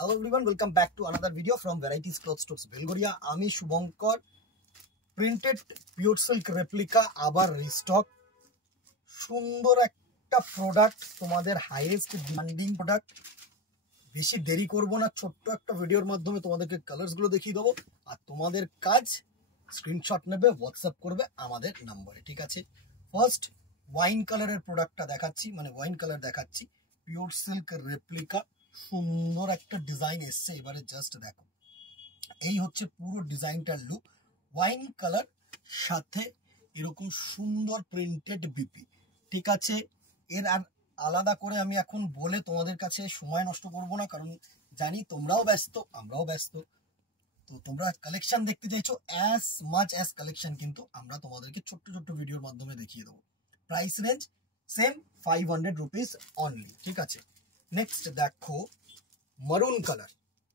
Hello everyone, welcome back to another video from Varieties Cloth Stores Belgoria. আমি Shubhankar printed pure silk replica আবার restock সুন্দর একটা product তোমাদের highest demanding product. বেশি দেরি করব না, ছোট্ট একটা ভিডিওর মাধ্যমে তোমাদেরকে কালারস গুলো দেখিয়ে দেবো আর তোমাদের কাজ স্ক্রিনশট নেবে, হোয়াটসঅ্যাপ করবে আমাদের নম্বরে, ঠিক আছে। ফার্স্ট ওয়াইন কালারের প্রোডাক্টটা দেখাচ্ছি, মানে ওয়াইন কালার দেখাচ্ছি, পিওর সিল্ক রেপ্লিকা। সুন্দর একটা ডিজাইন এসছে, এবারে জাস্ট দেখো, এই হচ্ছে পুরো ডিজাইনটার লুক। ওয়াইন কালার সাথে এরকম সুন্দর প্রিন্টেড বিপি, ঠিক আছে। এর আর আলাদা করে আমি এখন বলে তোমাদের কাছে সময় নষ্ট করব না, কারণ জানি তোমরাও ব্যস্ত, আমরাও ব্যস্ত। তো তোমরা কালেকশন দেখতে চাইছো, অ্যাজ মাচ অ্যাজ কালেকশন কিন্তু আমরা তোমাদেরকে ছোট্ট ছোট্ট ভিডিওর মাধ্যমে দেখিয়ে দেবো। Price range same 500 rupees only, ঠিক আছে। নেক্সট দেখো মারুন কালার,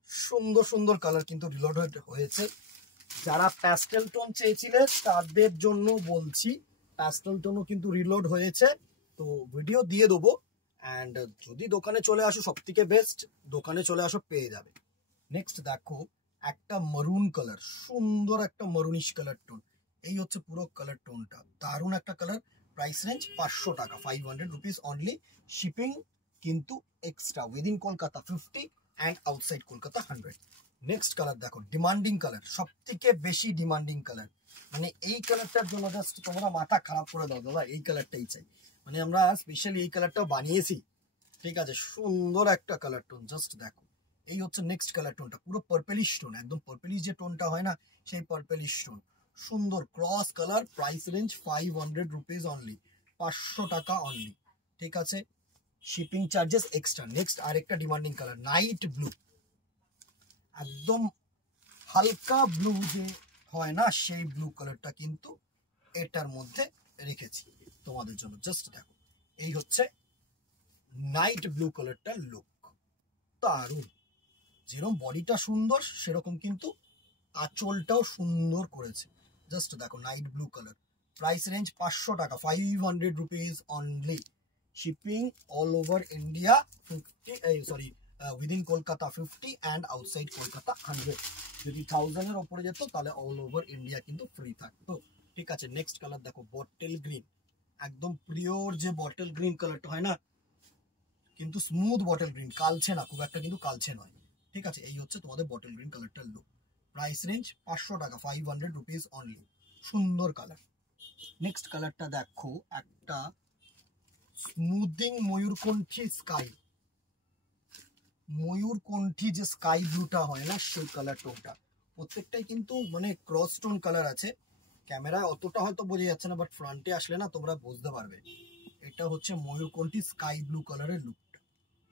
সুন্দর সুন্দর কালার কিন্তু রিলোড হয়েছে। যারা প্যাস্টেল টোন চেয়েছিলে তাদের জন্য বলছি, প্যাস্টেল টোনও কিন্তু রিলোড হয়েছে, তো ভিডিও দিয়ে দেবো। অ্যান্ড যদি দোকানে চলে আসো সব থেকে বেস্ট, দোকানে চলে আসো পেয়ে যাবে। নেক্সট দেখো একটা মারুন কালার, সুন্দর একটা মারুনিশ কালার টোন, এই হচ্ছে পুরো কালার টোনটা, দারুণ একটা কালার। প্রাইস রেঞ্জ 500 টাকা, 500 রুপিস অনলি। শিপিং কিন্তু extra, within Kolkata 50 and outside Kolkata 100। Next colour দেখো, ডিমান্ডিং কালার, সব থেকে বেশি ডিমান্ডিং কালার, মানে এই কালারটার জন্য জাস্ট তোমরা মাথা খারাপ করে দাও দাদা, এই কালারটাই চাই, মানে আমরা স্পেশালি এই কালারটাও বানিয়েছি, ঠিক আছে। সুন্দর একটা কালার টোন, জাস্ট দেখো, এই হচ্ছে নেক্সট কালার টোনটা, পুরো পার্পেলিশ টোন, একদম পার্পেলিশ যে টোনটা হয় না, সেই পার্পেলিশ টোন, সুন্দর cross colour. Price range 500 rupees only, 500 টাকা অনলি, ঠিক আছে। Shipping charges extra. নেক্সট আরেকটা ডিমান্ডিং কালার, নাইট ব্লু, একদম হালকা ব্লু যে হয় না, সেই ব্লু কালারটা কিন্তু এটার মধ্যে রেখেছি তোমাদের জন্য, জাস্ট দেখো, এই হচ্ছে নাইট ব্লু কালারটার লুক, দারুণ। যেরকম বডিটা সুন্দর সেরকম কিন্তু আঁচলটাও সুন্দর করেছে, জাস্ট দেখো, night blue colour. Price range 500 টাকা, 500 rupees only. Shipping all over India 50, within Kolkata 50 and outside Kolkata 100। যদি 1000 এর ওপরে যেত তাহলে অল ওভার ইন্ডিয়া কিন্তু ফ্রি থাকতো, ঠিক আছে। নেক্সট কালার দেখো, বটল গ্রিন, একদম পিওর যে বটল গ্রিন কালারটা হয় না, কিন্তু স্মুথ বটল গ্রিন, কালছে না খুব একটা, কিন্তু কালছে নয়, ঠিক আছে। এই হচ্ছে তোমাদের বটল গ্রিন কালারটার লুক। প্রাইস রেঞ্জ 500 টাকা, 500 রুপিস অনলি, সুন্দর কালার। নেক্সট কালারটা দেখো, একটা স্মুদিং ময়ূরকণ্ঠী স্কাই, ময়ূরকণ্ঠী যে স্কাই ব্লুটা হয় না, সেই কালার টোনটা, প্রত্যেকটাই কিন্তু মানে ক্রস টোন কালার আছে। ক্যামেরায় অতটা হয়তো বোঝা যাচ্ছে না, বাট ফ্রন্টে আসলে না তোমরা বুঝতে পারবে। এটা হচ্ছে ময়ূরকণ্ঠী স্কাই ব্লু কালারের লুকটা,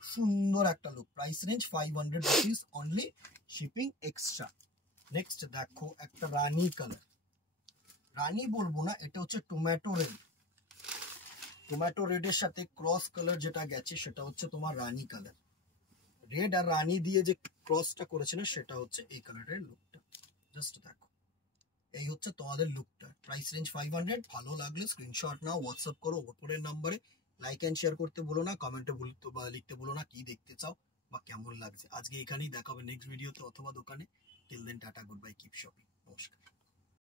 সুন্দর একটা look. Price range 500 rupees only, shipping extra. Next দেখো একটা রানী কালার, রানী বলবো না, এটা হচ্ছে টমেটো রেড, টমেটো রেডের সাথে ক্রস কালার যেটা গেছে সেটা হচ্ছে তোমার রানী কালার। রেড আর রানী দিয়ে যে ক্রসটা করেছে না, সেটা হচ্ছে এই কালারের লুকটা, জাস্ট দেখো, এই হচ্ছে তোমাদের লুকটা। Price range 500। ভালো লাগলে স্ক্রিনশট নাও, হোয়াটসঅ্যাপ করো ওপরের নাম্বারে। লাইক অ্যান্ড শেয়ার করতে বলো না, কমেন্টে লিখতে বলো না কি দেখতে চাও বা কেমন লাগছে। আজকে এখানেই দেখা হবে নেক্সট ভিডিওতে অথবা দোকানে। Till then tata, goodbye, keep shopping, নমস্কার।